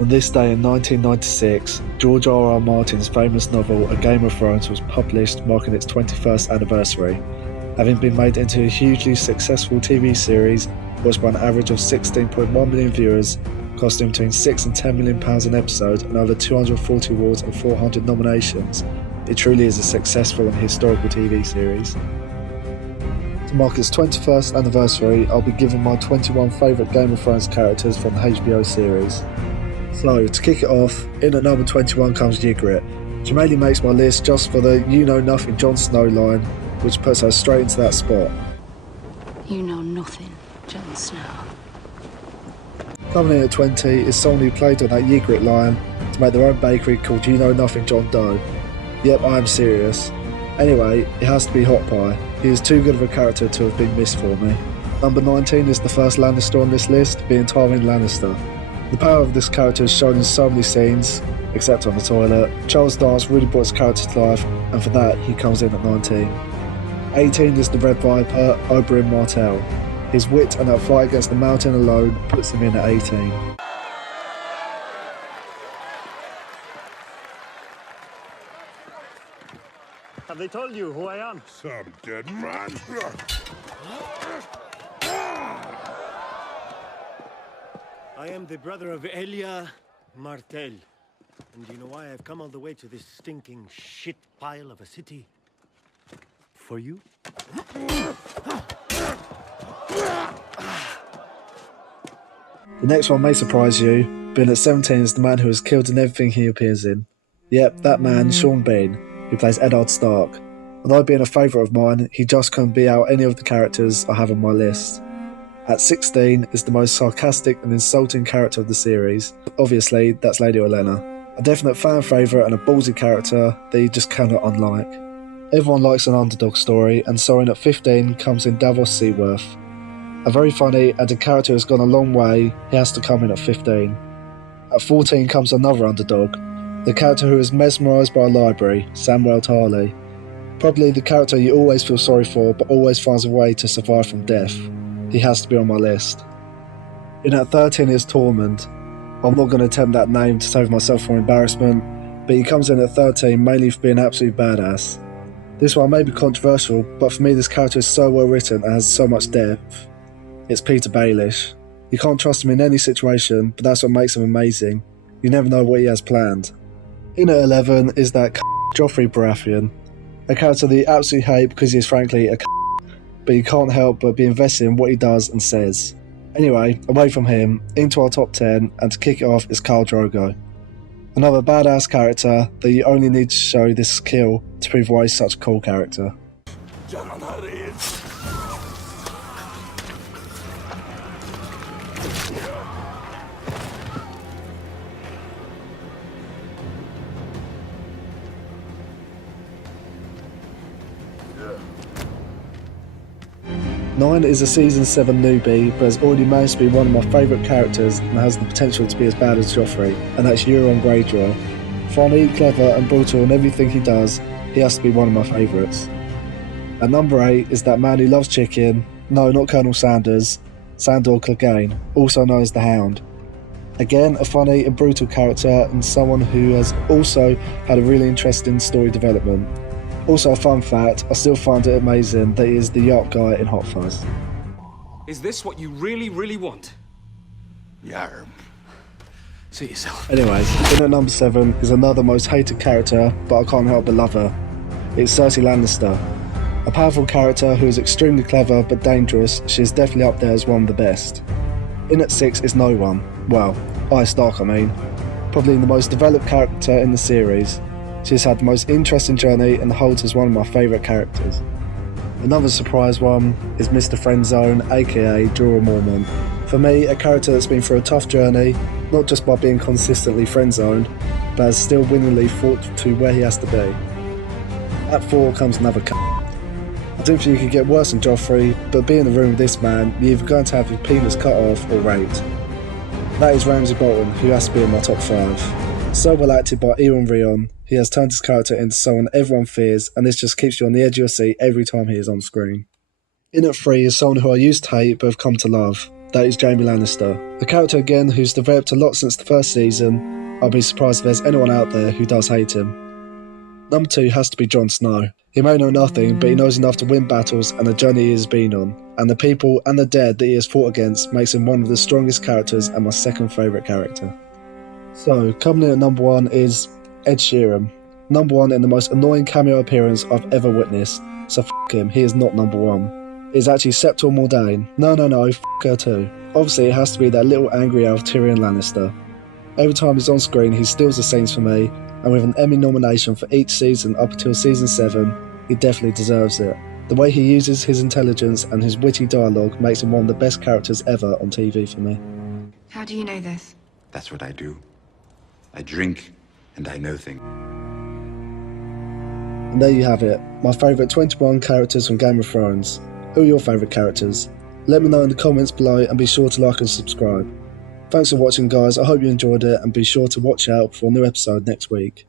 On this day in 1996, George R.R. Martin's famous novel A Game of Thrones was published, marking its 21st anniversary. Having been made into a hugely successful TV series, watched by an average of 16.1 million viewers, costing between £6 and £10 million an episode and over 240 awards and 400 nominations, it truly is a successful and historical TV series. To mark its 21st anniversary, I'll be giving my 21 favourite Game of Thrones characters from the HBO series. So, to kick it off, in at number 21 comes Ygritte. She mainly makes my list just for the you-know-nothing Jon Snow line, which puts her straight into that spot. You know nothing, Jon Snow. Coming in at 20 is someone who played on that Ygritte line to make their own bakery called You Know Nothing John Doe. Yep, I am serious. Anyway, it has to be Hot Pie. He is too good of a character to have been missed for me. Number 19 is the first Lannister on this list, being Tywin Lannister. The power of this character is shown in so many scenes, except on the toilet. Charles Dance really brought his character to life, and for that he comes in at 19. 18 is the Red Viper, Oberyn Martell. His wit and that fight against the Mountain alone puts him in at 18. Have they told you who I am? Some dead man. I am the brother of Elia Martell. And do you know why I've come all the way to this stinking shit pile of a city? For you? The next one may surprise you, being at 17 is the man who is killed in everything he appears in. Yep, that man, Sean Bean, who plays Eddard Stark. Although being a favourite of mine, he just couldn't beat out any of the characters I have on my list. At 16 is the most sarcastic and insulting character of the series. Obviously, that's Lady Olenna. A definite fan favourite and a ballsy character that you just cannot unlike. Everyone likes an underdog story, and so in at 15 comes in Davos Seaworth. A very funny and a character who has gone a long way, he has to come in at 15. At 14 comes another underdog, the character who is mesmerised by a library, Samwell Tarly. Probably the character you always feel sorry for but always finds a way to survive from death. He has to be on my list. In at 13 is Tormund. I'm not going to attempt that name to save myself from embarrassment, but he comes in at 13 mainly for being absolutely badass. This one may be controversial, but for me this character is so well written and has so much depth. It's Peter Baelish. You can't trust him in any situation, but that's what makes him amazing. You never know what he has planned. In at 11 is that Joffrey Baratheon. A character that you absolutely hate because he is frankly a but you can't help but be invested in what he does and says. Anyway, away from him, into our top 10, and to kick it off is Khal Drogo. Another badass character that you only need to show this skill to prove why he's such a cool character. 9 is a Season 7 newbie, but has already managed to be one of my favourite characters and has the potential to be as bad as Joffrey, and that's Euron Greyjoy. Funny, clever and brutal in everything he does, he has to be one of my favourites. At number 8 is that man who loves chicken, no, not Colonel Sanders, Sandor Clegane, also known as the Hound. Again, a funny and brutal character and someone who has also had a really interesting story development. Also a fun fact, I still find it amazing that he is the yacht guy in Hot Fuzz. Is this what you really, really want? Yarm. See yourself. Anyways, in at number 7 is another most hated character, but I can't help but love her. It's Cersei Lannister. A powerful character who is extremely clever but dangerous, she is definitely up there as one of the best. In at 6 is no one. Well, Arya Stark I mean. Probably the most developed character in the series. She has had the most interesting journey and holds as one of my favourite characters. Another surprise one is Mr. Friendzone, aka Jorah Mormont. For me, a character that's been through a tough journey, not just by being consistently friendzoned, but has still winningly fought to where he has to be. At 4 comes another I don't think you could get worse than Joffrey, but being in the room with this man, you're either going to have your penis cut off or raped. That is Ramsay Bolton, who has to be in my top 5. So well acted by Iwan Rheon, he has turned his character into someone everyone fears, and this just keeps you on the edge of your seat every time he is on screen. In at 3 is someone who I used to hate but have come to love. that is Jaime Lannister. A character again who's developed a lot since the first season. I'll be surprised if there's anyone out there who does hate him. Number 2 has to be Jon Snow. He may know nothing, but he knows enough to win battles and the journey he has been on, and the people and the dead that he has fought against makes him one of the strongest characters and my second favourite character. So, coming in at number 1 is Ed Sheeran. Number 1 in the most annoying cameo appearance I've ever witnessed, so f*** him, he is not number 1. It's actually Septil Mordain. No, f*** her too. Obviously it has to be that little angry elf Tyrion Lannister. Every time he's on screen he steals the scenes for me, and with an Emmy nomination for each season up until season 7, he definitely deserves it. The way he uses his intelligence and his witty dialogue makes him one of the best characters ever on TV for me. How do you know this? That's what I do. I drink and I know things. And there you have it, my favourite 21 characters from Game of Thrones. Who are your favourite characters? Let me know in the comments below and be sure to like and subscribe. Thanks for watching guys, I hope you enjoyed it and be sure to watch out for a new episode next week.